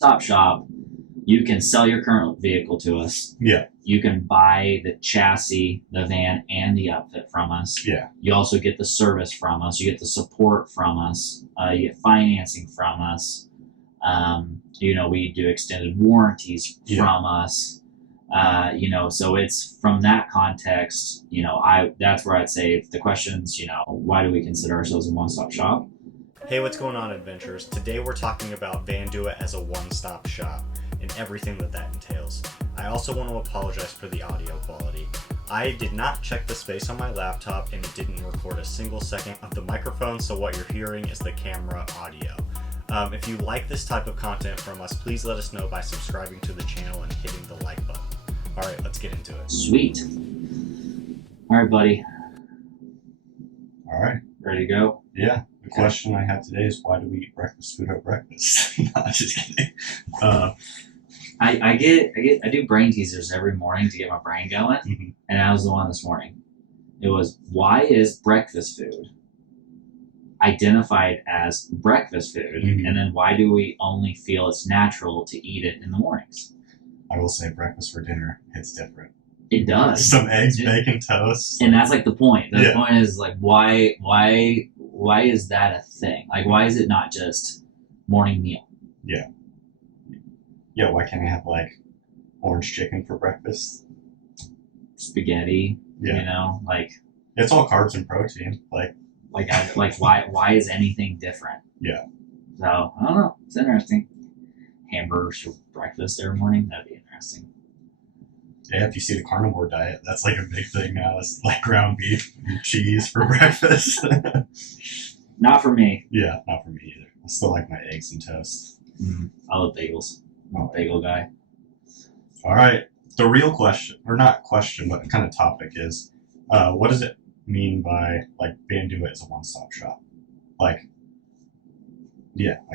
stop shop. You can sell your current vehicle to us. Yeah. You can buy the chassis, the van, and the upfit from us. Yeah. You also get the service from us. You get the support from us. You get financing from us. We do extended warranties from us. So it's from that context, that's where I'd say the questions, why do we consider ourselves a one-stop shop? Hey, what's going on, adventurers? Today we're talking about Vandoit as a one-stop shop and everything that entails. I also want to apologize for the audio quality. I did not check the space on my laptop and it didn't record a single second of the microphone, so what you're hearing is the camera audio. If you like this type of content from us, please let us know by subscribing to the channel and hitting the like button. All right, let's get into it. Sweet. All right, buddy. All right. Ready to go? Yeah. The question I have today is, why do we eat breakfast food at breakfast? No, just kidding. I do brain teasers every morning to get my brain going, and that was the one this morning. It was, why is breakfast food identified as breakfast food, and then why do we only feel it's natural to eat it in the mornings? I will say breakfast for dinner hits different. It does. Some eggs, bacon, toast. And that's like the point. The point is like, why is that a thing? Like, why is it not just morning meal? Yeah. Yeah, why can't I have like orange chicken for breakfast? Spaghetti, like it's all carbs and protein. Why is anything different? Yeah. So I don't know. It's interesting. Hamburgers for breakfast every morning. That'd be interesting. Yeah, if you see the carnivore diet, that's like a big thing now. It's like ground beef and cheese for breakfast. Not for me. Yeah, not for me either. I still like my eggs and toast. I love bagels. I'm a bagel guy. All right. The real question, or not question, but kind of topic is, what does it mean by like Vandoit as a one-stop shop? I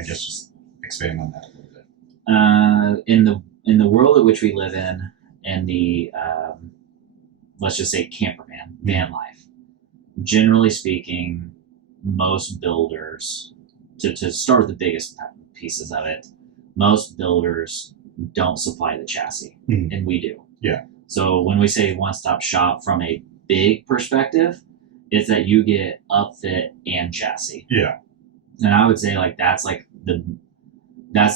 guess just expand on that a little bit. In the world in which we live in the let's just say campervan, van life, generally speaking, most builders, to start with the biggest pieces of it, most builders don't supply the chassis, and we do. Yeah. So when we say one-stop shop from a big perspective, it's that you get upfit and chassis. Yeah. And I would say that's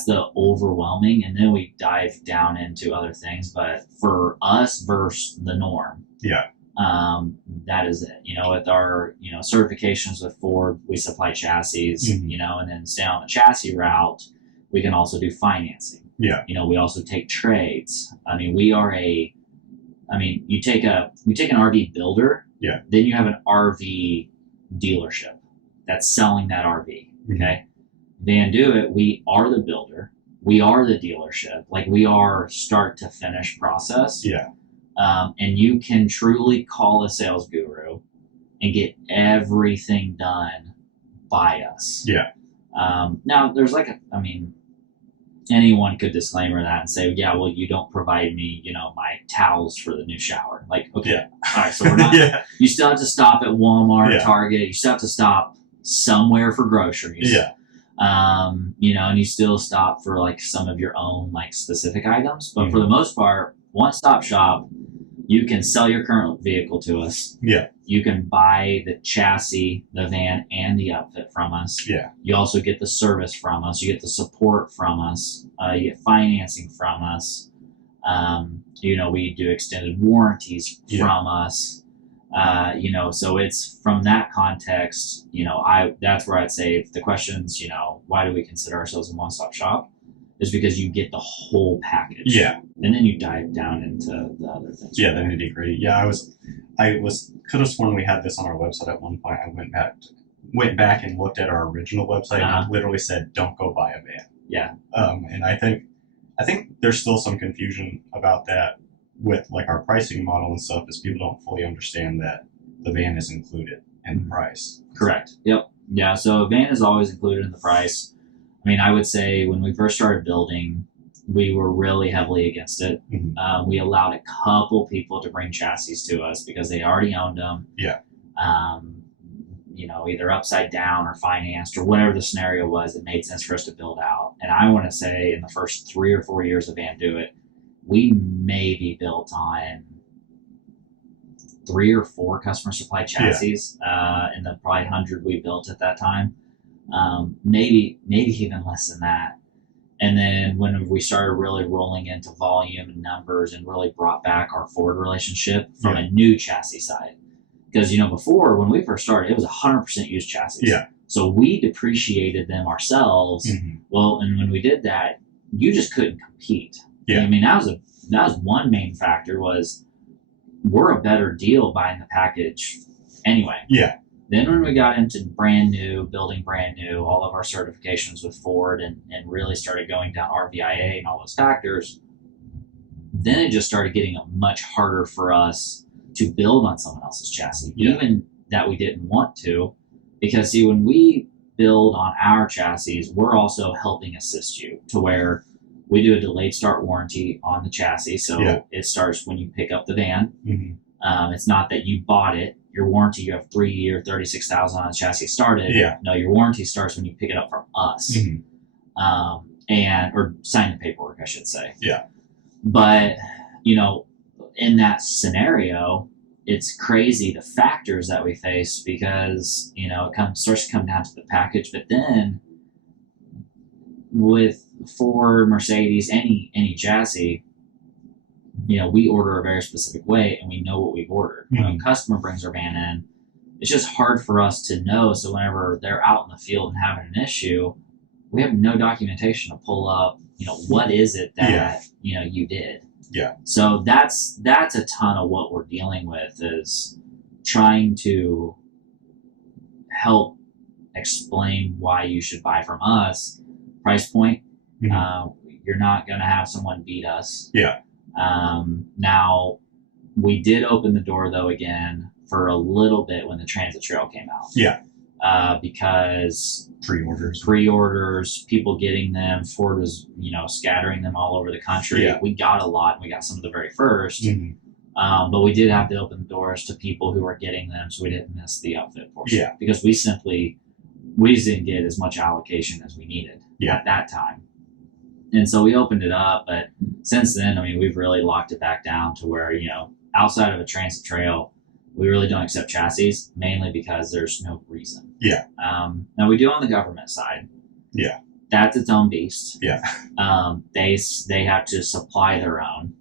the overwhelming, and then we dive down into other things. But for us versus the norm, that is it. With our certifications with Ford, we supply chassis, and then stay on the chassis route. We can also do financing. Yeah. We also take trades. I mean, you take an RV builder. Yeah. Then you have an RV dealership that's selling that RV. Okay. Vandoit, we are the builder. We are the dealership. Like, we are start to finish process. Yeah. And you can truly call a sales guru and get everything done by us. Yeah. Now, there's anyone could disclaimer that and say, yeah, well, you don't provide me, my towels for the new shower. Like, okay, all right, so we're not, you still have to stop at Walmart, Target. You still have to stop somewhere for groceries. Yeah. And you still stop for like some of your own like specific items. But for the most part, one-stop shop, you can sell your current vehicle to us. Yeah. You can buy the chassis, the van, and the upfit from us. Yeah. You also get the service from us. You get the support from us. You get financing from us. We do extended warranties from us. So it's from that context, that's where I'd say the questions, why do we consider ourselves a one-stop shop, is because you get the whole package. Yeah. And then you dive down into the other things. Yeah, the nitty-gritty. Yeah, I could have sworn we had this on our website at one point. I went back and looked at our original website and it literally said, don't go buy a van. Yeah. And I think there's still some confusion about that with like our pricing model and stuff, is people don't fully understand that the van is included in the price. Correct. Yep. Yeah. So a van is always included in the price. I mean, I would say when we first started building, we were really heavily against it. We allowed a couple people to bring chassis to us because they already owned them. Yeah. either upside down or financed or whatever the scenario was, it made sense for us to build out. And I want to say in the first 3 or 4 years of Vandoit, we maybe built on 3 or 4 customer supply chassis in the probably 100 we built at that time. Maybe even less than that. And then when we started really rolling into volume and numbers and really brought back our Ford relationship from a new chassis side. Because, before when we first started, it was 100% used chassis. Yeah. So we depreciated them ourselves. Mm-hmm. Well, and when we did that, you just couldn't compete. Yeah. I mean, that was one main factor was we're a better deal buying the package anyway. Yeah. Then when we got into building brand new, all of our certifications with Ford and really started going down RVIA and all those factors, then it just started getting much harder for us to build on someone else's chassis, even that we didn't want to. Because see, when we build on our chassis, we're also helping assist you to where we do a delayed start warranty on the chassis. So it starts when you pick up the van. Mm-hmm. It's not that you bought it. Your warranty, you have 3 year, 36,000 on the chassis started. Yeah. No, your warranty starts when you pick it up from us, or sign the paperwork, I should say. Yeah. But in that scenario, it's crazy the factors that we face because it starts to come down to the package. But then with Ford, Mercedes, any chassis, we order a very specific way and we know what we've ordered. Mm-hmm. When a customer brings their van in, it's just hard for us to know. So whenever they're out in the field and having an issue, we have no documentation to pull up, what is it that, you did. Yeah. So that's a ton of what we're dealing with is trying to help explain why you should buy from us. Price point, you're not going to have someone beat us. Yeah. Now, we did open the door, though, again, for a little bit when the Transit Trail came out. Yeah. Because pre-orders, people getting them, Ford was, scattering them all over the country. Yeah. We got a lot, and we got some of the very first. Mm-hmm. But we did have to open the doors to people who were getting them, so we didn't miss the outfit portion. Yeah. Because we just didn't get as much allocation as we needed at that time. And so we opened it up, but since then, we've really locked it back down to where, outside of a Transit Trail, we really don't accept chassis, mainly because there's no reason. Yeah. Now we do on the government side. Yeah. That's its own beast. Yeah. They have to supply their own,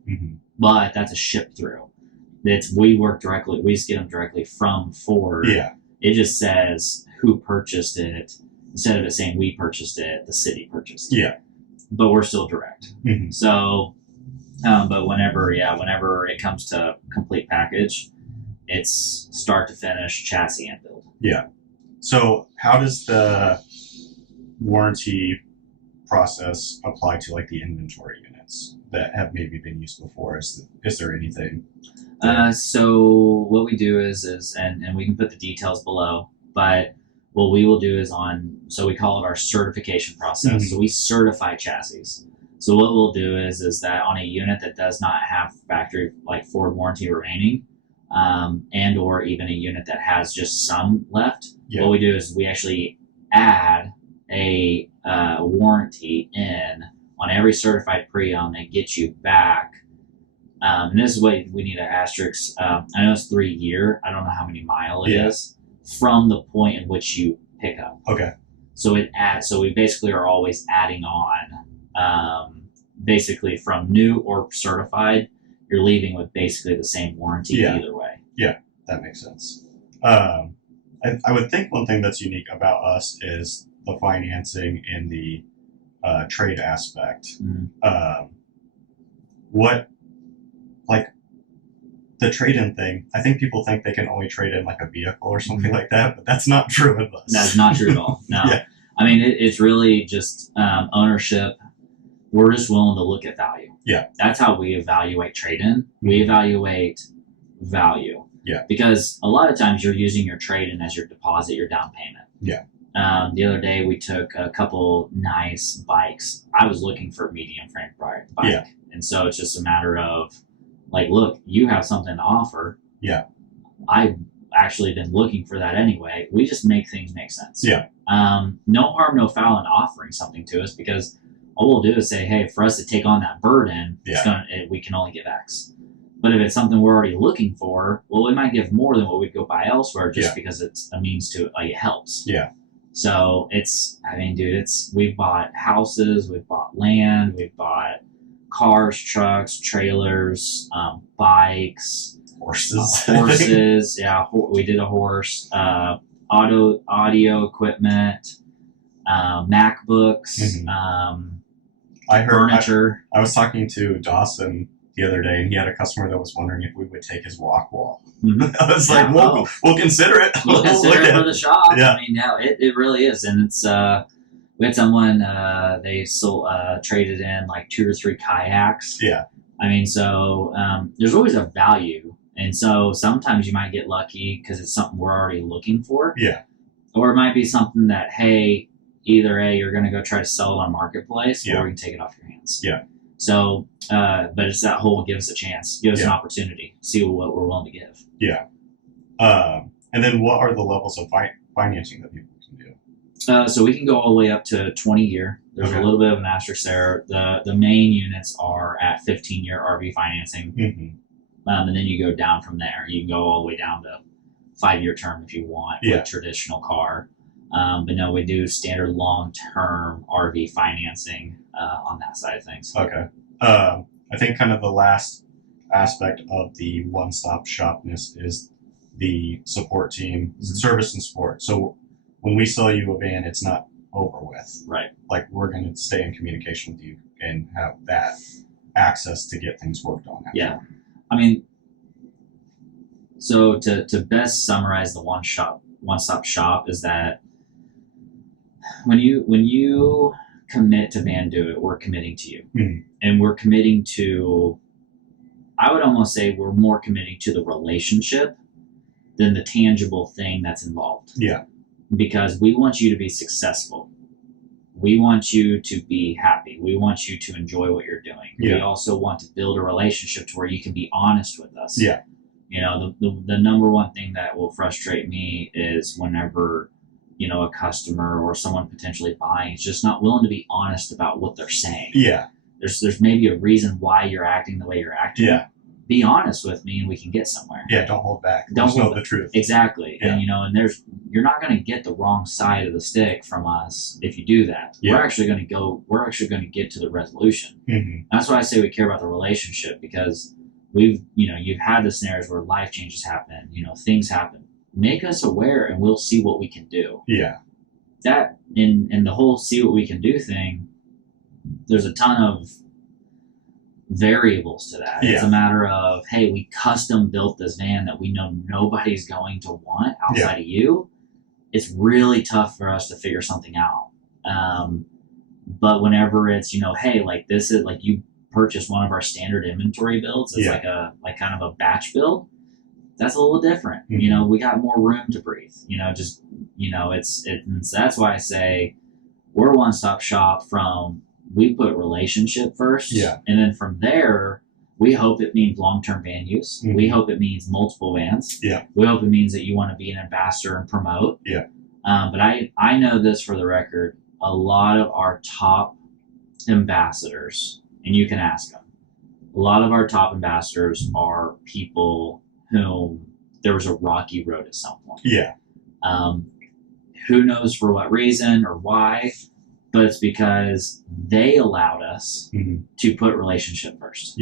but that's a ship through. We just get them directly from Ford. Yeah. It just says who purchased it. Instead of it saying we purchased it, the city purchased it. Yeah. But we're still direct. Mm-hmm. So, but whenever it comes to complete package, it's start to finish, chassis and build. Yeah. So how does the warranty process apply to the inventory units that have maybe been used before? Is there anything? So what we do is and we can put the details below, but what we will do is so we call it our certification process. Mm-hmm. So we certify chassis. So what we'll do is that on a unit that does not have factory Ford warranty remaining, and or even a unit that has just some left, what we do is we actually add a warranty in on every certified pre-owned that gets you back. And this is what we need an asterisk. I know it's 3 year. I don't know how many mile it is from the point in which you pick up. Okay. So so we basically are always adding on, basically from new or certified, you're leaving with basically the same warranty either way. Yeah, that makes sense. I would think one thing that's unique about us is the financing and the trade aspect. Mm-hmm. The trade-in thing, I think people think they can only trade in a vehicle or something like that, but that's not true with us. That's not true at all. No. Yeah. It's really just ownership. We're just willing to look at value. Yeah. That's how we evaluate trade-in. We evaluate value. Yeah. Because a lot of times you're using your trade-in as your deposit, your down payment. Yeah. The other day we took a couple nice bikes. I was looking for a medium frame bike. Yeah. And so it's just a matter of look, you have something to offer. Yeah. I actually been looking for that anyway. We just make things make sense. Yeah. No harm, no foul in offering something to us, because all we'll do is say, hey, for us to take on that burden, we can only give X. But if it's something we're already looking for, well, we might give more than what we'd go buy elsewhere, just because it's a means to, like, it helps. Yeah. So we've bought houses, we've bought land, we've bought cars, trucks, trailers, bikes, horses. Yeah, we did a horse, audio equipment, MacBooks, I heard furniture. I was talking to Dawson the other day, and he had a customer that was wondering if we would take his rock wall. I was like, we'll consider it. We'll consider it for the shop. Yeah. I mean, it really is. And it's, we had someone, they traded in like 2 or 3 kayaks. Yeah. I mean, so there's always a value. And so sometimes you might get lucky because it's something we're already looking for. Yeah. Or it might be something that, hey, either you're going to go try to sell it on Marketplace, or you can take it off your hands. Yeah. So, but it's that whole give us a chance, give us an opportunity, see what we're willing to give. Yeah. And then what are the levels of financing that people can do? So we can go all the way up to 20-year. There's a little bit of an asterisk there. The main units are at 15-year RV financing. And then you go down from there. You can go all the way down to 5-year term if you want with traditional car. But no, we do standard long-term RV financing on that side of things. Okay. I think kind of the last aspect of the one-stop shopness is the support team, service and support. So when we sell you a van, it's not over with. Right. Like, we're going to stay in communication with you and have that access to get things worked on. Yeah. I mean, so to best summarize the one-stop shop is that when you commit to Vandoit, we're committing to you. And we're committing to, I would almost say we're more committing to the relationship than the tangible thing that's involved. Yeah. Because we want you to be successful. We want you to be happy. We want you to enjoy what you're doing. Yeah. We also want to build a relationship to where you can be honest with us. Yeah. You know, the number one thing that will frustrate me is whenever, you know, a customer or someone potentially buying is just not willing to be honest about what they're saying. Yeah. There's maybe a reason why you're acting the way you're acting. Yeah. Be honest with me and we can get somewhere. Yeah, don't hold back. Don't know the truth. Exactly. Yeah. And, you know, and you're not going to get the wrong side of the stick from us if you do that. Yeah. We're actually going to get to the resolution. That's why I say we care about the relationship, because you've had the scenarios where life changes happen, you know, things happen. Make us aware and we'll see what we can do. Yeah. That in the whole see what we can do thing, there's a ton of variables to that. Yeah. It's a matter of, hey, we custom built this van that we know nobody's going to want outside of you. It's really tough for us to figure something out. But whenever it's, you know, hey, like this is like you purchased one of our standard inventory builds, it's like kind of a batch build. That's a little different. You know, we got more room to breathe. You know, just, you know, it's that's why I say we're a one-stop shop. From we put relationship first, and then from there we hope it means long-term van use. We hope it means multiple vans. We hope it means that you want to be an ambassador and promote. But I know this for the record, a lot of our top ambassadors, and you can ask them, a lot of our top ambassadors are people whom there was a rocky road at some point. Who knows for what reason or why, but it's because they allowed us to put relationship first.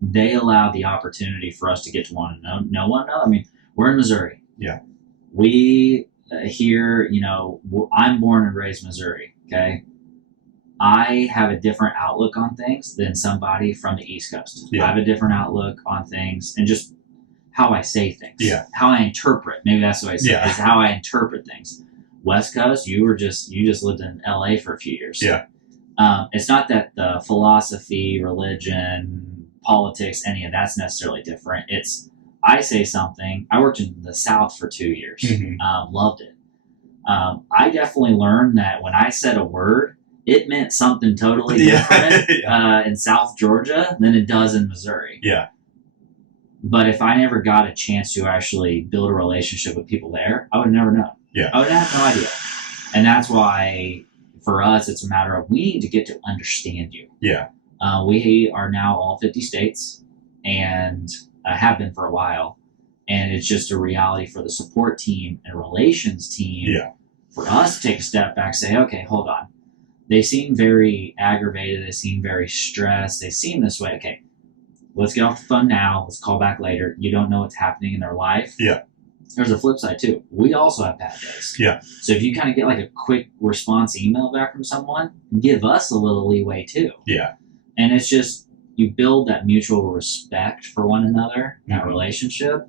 They allowed the opportunity for us to get to want to know one another. I mean, we're in Missouri. We here, you know, I'm born and raised Missouri, okay? I have a different outlook on things than somebody from the East Coast. I have a different outlook on things and just how I say things, how I interpret. Maybe that's what I say, is how I interpret things. West Coast, you just lived in LA for a few years. It's not that the philosophy, religion, politics, any of that's necessarily different. It's, I say something, I worked in the South for 2 years, loved it. I definitely learned that when I said a word, it meant something totally different in South Georgia than it does in Missouri. But if I never got a chance to actually build a relationship with people there, I would have never known. Yeah. I would have no idea. And that's why for us, it's a matter of we need to get to understand you. Yeah. We are now all 50 states and have been for a while. And it's just a reality for the support team and relations team. Yeah. For us to take a step back, say, okay, hold on. They seem very aggravated. They seem very stressed. They seem this way. Okay, let's get off the phone now. Let's call back later. You don't know what's happening in their life. Yeah. There's a flip side too. We also have bad days. Yeah. So if you kind of get like a quick response email back from someone, give us a little leeway too. Yeah. And it's just, you build that mutual respect for one another, that relationship.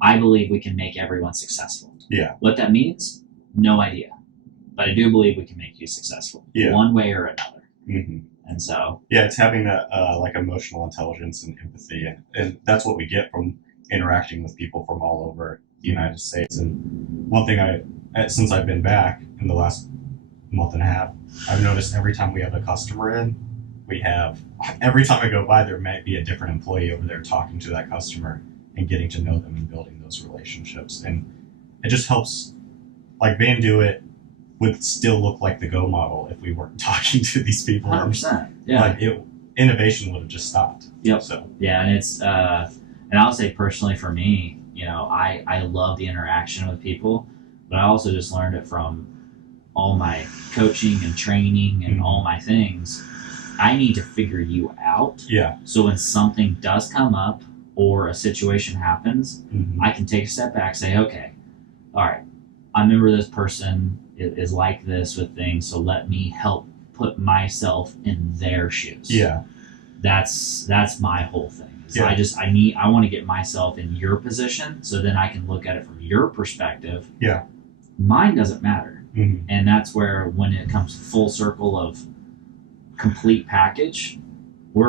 I believe we can make everyone successful. Yeah. What that means, no idea. But I do believe we can make you successful. Yeah. One way or another. Mm-hmm. And so. Yeah, it's having that like emotional intelligence and empathy. And that's what we get from interacting with people from all over the United States. And one thing since I've been back in the last month and a half, I've noticed every time we have a customer in, every time I go by, there might be a different employee over there talking to that customer and getting to know them and building those relationships. And it just helps, like Vandoit would still look like the Go model if we weren't talking to these people. 100%. Yeah. Like innovation would have just stopped. Yep. So yeah, and it's and I'll say personally for me, I love the interaction with people, but I also just learned it from all my coaching and training and all my things. I need to figure you out. Yeah. So when something does come up or a situation happens, I can take a step back, say, okay, all right, I remember this person is like this with things, so let me help put myself in their shoes. Yeah. That's my whole thing. Yeah. I want to get myself in your position so then I can look at it from your perspective. Yeah. Mine doesn't matter. Mm-hmm. And that's where, when it comes full circle of complete package, we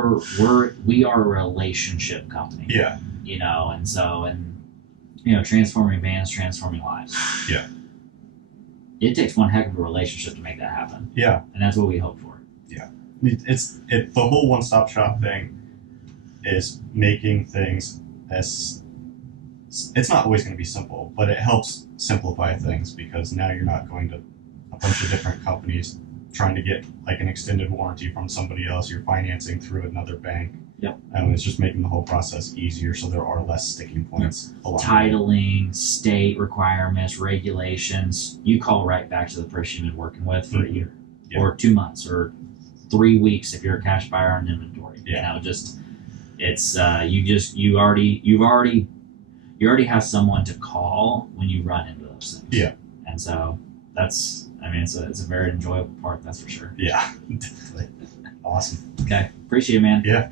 are a relationship company. Yeah. Transforming vans, transforming lives. Yeah. It takes one heck of a relationship to make that happen. Yeah. And that's what we hope for. Yeah. The whole one-stop shop thing is making things it's not always going to be simple, but it helps simplify things, because now you're not going to a bunch of different companies trying to get like an extended warranty from somebody else. You're financing through another bank. Yep. And it's just making the whole process easier, so there are less sticking points along the way. Titling, state requirements, regulations. You call right back to the person you've been working with for a year, or 2 months, or 3 weeks if you're a cash buyer on inventory. Yeah. It's you already have someone to call when you run into those things. Yeah. And so it's a very enjoyable part, that's for sure. Yeah. Definitely. Awesome. Okay. Appreciate it, man. Yeah.